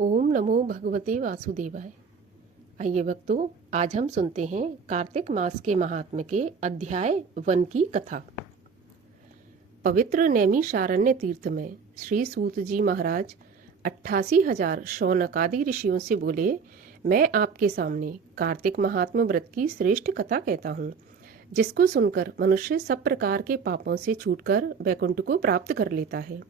ओम नमो भगवते वासुदेवाय। आइए भक्तों, आज हम सुनते हैं कार्तिक मास के महात्म्य के अध्याय 1 की कथा। पवित्र नैमिषारण्य तीर्थ में श्री सूत जी महाराज 88,000 शौनकादि ऋषियों से बोले, मैं आपके सामने कार्तिक महात्म्य व्रत की श्रेष्ठ कथा कहता हूँ, जिसको सुनकर मनुष्य सब प्रकार के पापों से छूटकर वैकुंठ को प्राप्त कर लेता है।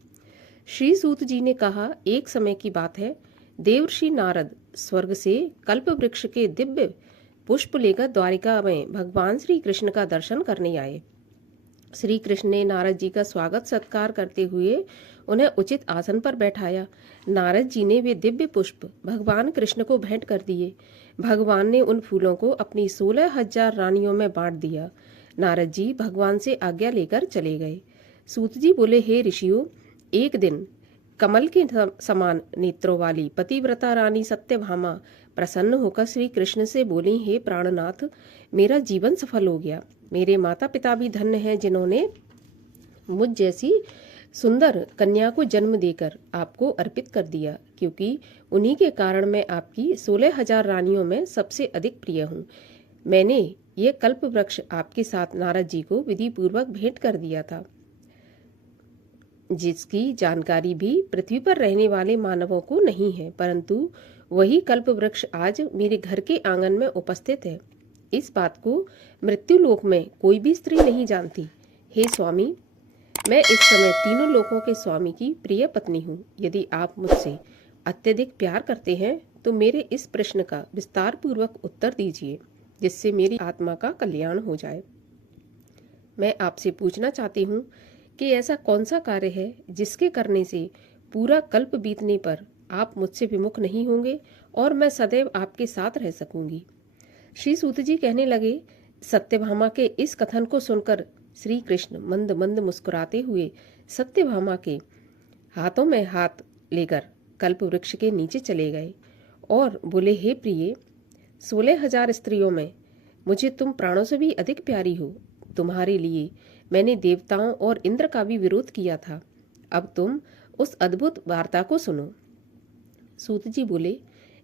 श्री सूत जी ने कहा, एक समय की बात है, देवर्षि नारद स्वर्ग से कल्प वृक्ष के दिव्य पुष्प लेकर द्वारिका में भगवान श्री कृष्ण का दर्शन करने आए। श्री कृष्ण ने नारद जी का स्वागत सत्कार करते हुए उन्हें उचित आसन पर बैठाया। नारद जी ने वे दिव्य पुष्प भगवान कृष्ण को भेंट कर दिए। भगवान ने उन फूलों को अपनी 16,000 रानियों में बांट दिया। नारद जी भगवान से आज्ञा लेकर चले गए। सूत जी बोले, हे ऋषियों, एक दिन कमल के समान नेत्रों वाली पतिव्रता रानी सत्यभामा प्रसन्न होकर श्री कृष्ण से बोली, हे प्राणनाथ, मेरा जीवन सफल हो गया। मेरे माता पिता भी धन्य हैं, जिन्होंने मुझ जैसी सुंदर कन्या को जन्म देकर आपको अर्पित कर दिया, क्योंकि उन्हीं के कारण मैं आपकी 16,000 रानियों में सबसे अधिक प्रिय हूँ। मैंने ये कल्प वृक्ष आपके साथ नारद जी को विधि पूर्वक भेंट कर दिया था, जिसकी जानकारी भी पृथ्वी पर रहने वाले मानवों को नहीं है, परंतु वही कल्प वृक्ष आज मेरे घर के आंगन में उपस्थित है। इस बात को मृत्यु लोक में कोई भी स्त्री नहीं जानती। हे स्वामी, मैं इस समय तीनों लोकों के स्वामी की प्रिय पत्नी हूँ। यदि आप मुझसे अत्यधिक प्यार करते हैं तो मेरे इस प्रश्न का विस्तार पूर्वक उत्तर दीजिए, जिससे मेरी आत्मा का कल्याण हो जाए। मैं आपसे पूछना चाहती हूँ कि ऐसा कौन सा कार्य है जिसके करने से पूरा कल्प बीतने पर आप मुझसे विमुख नहीं होंगे और मैं सदैव आपके साथ रह सकूंगी। श्री सूत जी कहने लगे, सत्यभामा के इस कथन को सुनकर श्री कृष्ण मंद मंद मुस्कुराते हुए सत्यभामा के हाथों में हाथ लेकर कल्प वृक्ष के नीचे चले गए और बोले, हे प्रिय, 16,000 स्त्रियों में मुझे तुम प्राणों से भी अधिक प्यारी हो। तुम्हारे लिए मैंने देवताओं और इंद्र का भी विरोध किया था। अब तुम उस अद्भुत वार्ता को सुनो। सूत जी बोले,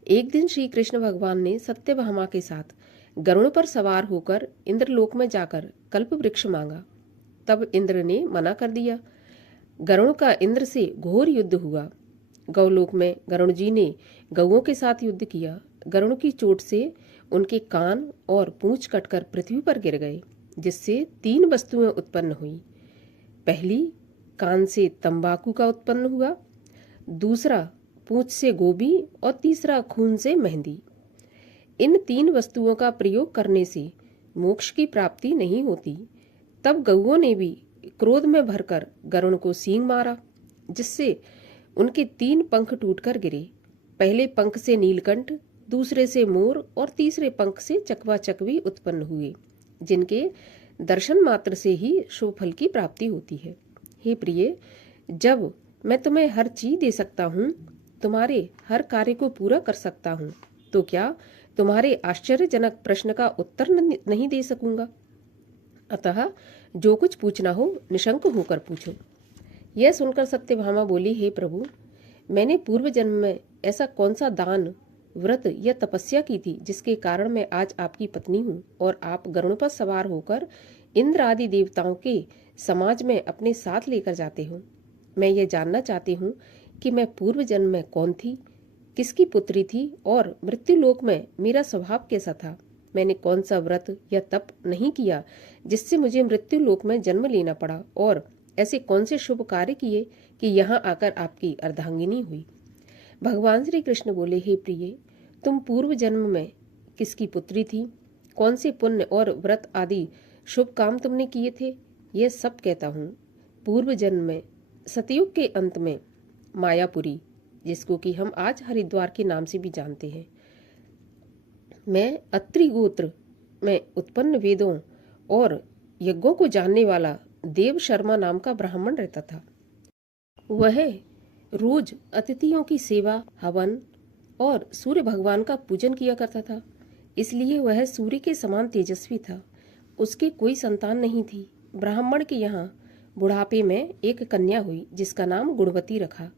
एक दिन श्री कृष्ण भगवान ने सत्यभामा के साथ गरुड़ पर सवार होकर इंद्रलोक में जाकर कल्प वृक्ष मांगा। तब इंद्र ने मना कर दिया। गरुड़ का इंद्र से घोर युद्ध हुआ। गौलोक में गरुड़ जी ने गौओं के साथ युद्ध किया। गरुड़ की चोट से उनके कान और पूंछ कटकर पृथ्वी पर गिर गए, जिससे 3 वस्तुएं उत्पन्न हुई। पहली, कान से तंबाकू का उत्पन्न हुआ, दूसरा पूंछ से गोभी और तीसरा खून से मेहंदी। इन 3 वस्तुओं का प्रयोग करने से मोक्ष की प्राप्ति नहीं होती। तब गौओं ने भी क्रोध में भरकर गरुड़ को सींग मारा, जिससे उनके 3 पंख टूटकर गिरे। पहले पंख से नीलकंठ, दूसरे से मोर और तीसरे पंख से चकवा चकवी उत्पन्न हुए, जिनके दर्शन मात्र से ही शुभ फल की प्राप्ति होती है। हे प्रिय, जब मैं तुम्हें हर चीज दे सकता हूँ, तुम्हारे हर कार्य को पूरा कर सकता हूँ, तो क्या तुम्हारे आश्चर्यजनक प्रश्न का उत्तर नहीं दे सकूंगा? अतः जो कुछ पूछना हो निशंक होकर पूछो। यह सुनकर सत्यभामा बोली, हे प्रभु, मैंने पूर्व जन्म में ऐसा कौन सा दान, व्रत या तपस्या की थी जिसके कारण मैं आज आपकी पत्नी हूँ और आप गरुड़ पर सवार होकर इंद्र आदि देवताओं के समाज में अपने साथ लेकर जाते हो? मैं ये जानना चाहती हूँ कि मैं पूर्व जन्म में कौन थी, किसकी पुत्री थी और मृत्यु लोक में मेरा स्वभाव कैसा था। मैंने कौन सा व्रत या तप नहीं किया जिससे मुझे मृत्यु लोक में जन्म लेना पड़ा, और ऐसे कौन से शुभ कार्य किए कि यहाँ आकर आपकी अर्धांगिनी हुई। भगवान श्री कृष्ण बोले, हे प्रिय, तुम पूर्व जन्म में किसकी पुत्री थी, कौन से पुण्य और व्रत आदि शुभ काम तुमने किए थे, यह सब कहता हूँ। पूर्व जन्म में सतयुग के अंत में मायापुरी, जिसको कि हम आज हरिद्वार के नाम से भी जानते हैं, मैं अत्रि गोत्र में उत्पन्न वेदों और यज्ञों को जानने वाला देव शर्मा नाम का ब्राह्मण रहता था। वह रोज अतिथियों की सेवा, हवन और सूर्य भगवान का पूजन किया करता था, इसलिए वह सूर्य के समान तेजस्वी था। उसकी कोई संतान नहीं थी। ब्राह्मण के यहाँ बुढ़ापे में एक कन्या हुई, जिसका नाम गुणवती रखा।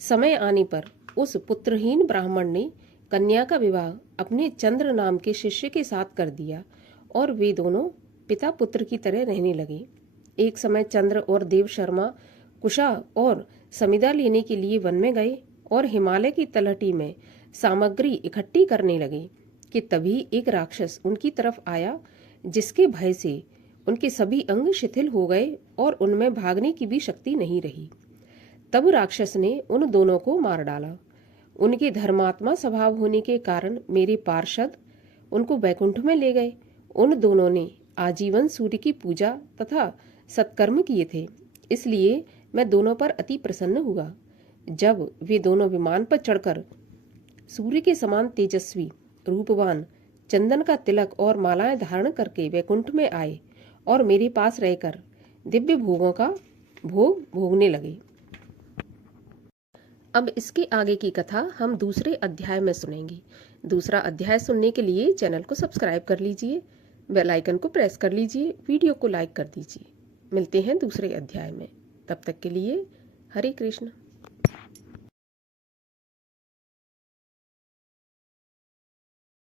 समय आने पर उस पुत्रहीन ब्राह्मण ने कन्या का विवाह अपने चंद्र नाम के शिष्य के साथ कर दिया और वे दोनों पिता पुत्र की तरह रहने लगे। एक समय चंद्र और देव शर्मा कुशा और समिधा लेने के लिए वन में गए और हिमालय की तलहटी में सामग्री इकट्ठी करने लगे कि तभी एक राक्षस उनकी तरफ आया, जिसके भय से उनके सभी अंग शिथिल हो गए और उनमें भागने की भी शक्ति नहीं रही। तब राक्षस ने उन दोनों को मार डाला। उनके धर्मात्मा स्वभाव होने के कारण मेरे पार्षद उनको वैकुंठ में ले गए। उन दोनों ने आजीवन सूर्य की पूजा तथा सत्कर्म किए थे, इसलिए मैं दोनों पर अति प्रसन्न हुआ। जब वे दोनों विमान पर चढ़कर सूर्य के समान तेजस्वी, रूपवान, चंदन का तिलक और मालाएं धारण करके वैकुंठ में आए और मेरे पास रहकर दिव्य भोगों का भोग भोगने लगे। अब इसके आगे की कथा हम दूसरे अध्याय में सुनेंगे। दूसरा अध्याय सुनने के लिए चैनल को सब्सक्राइब कर लीजिए, बेल आइकन को प्रेस कर लीजिए, वीडियो को लाइक कर दीजिए। मिलते हैं दूसरे अध्याय में। तब तक के लिए हरे कृष्ण।